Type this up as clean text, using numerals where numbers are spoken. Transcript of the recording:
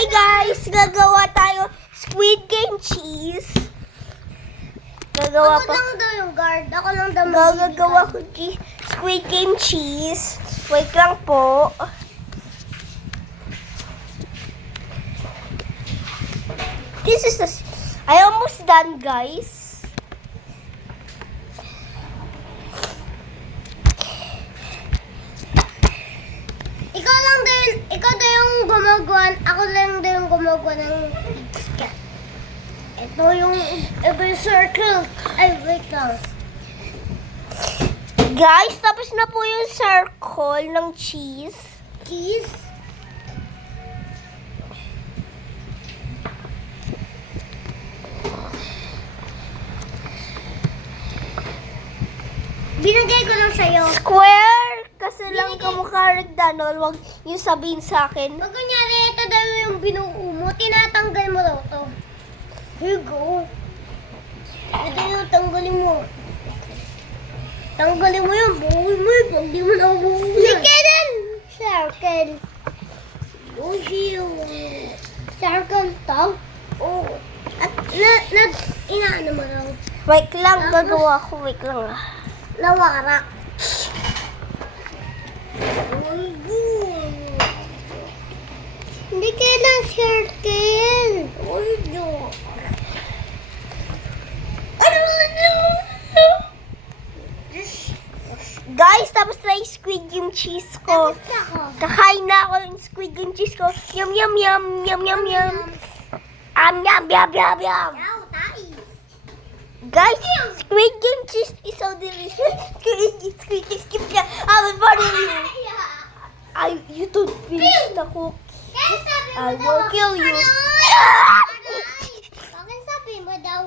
Hi guys! Gagawa tayo Squid Game cheese. Gagawa Ako lang daw yung guard. Ako lang daw Gagawa ko Squid Game cheese. Wait lang po. This is the... I almost done, guys. Ikaw daw yung gumagawa. Ako lang daw yung gumagawa ng pizza. Ito yung circle. Ay, wait lang. Guys, tapos na po yung circle ng cheese. Cheese. Binigay ko lang sa'yo. Square! Kasi lang kamukha rectangle. Huwag yung sabihin sa akin. Pag kunyari, ito daw yung binuo mo, tinatanggal mo daw to. Here you go. Ito yung tanggalin mo. Tanggalin mo yun, buhay mo yun. Pag di mo na buhay yan. Likadan! Circle. Oh, circle to? Oh. At inaano mo daw. Wait lang, gagawa ko. Wait lang. Nawarak. Hindi kailan circle. Guys, tapos na yung Squid Game cheese ko. Kakain na ako yung Squid Game cheese ko. Yum, yum, yum, yum, yum, yum. Yum, yum, yum, yum. Guys, Squid Game cheese is so delicious. Squid cheese, keep ya. You don't finish the cook. I will kill you. Bakit sabi mo daw?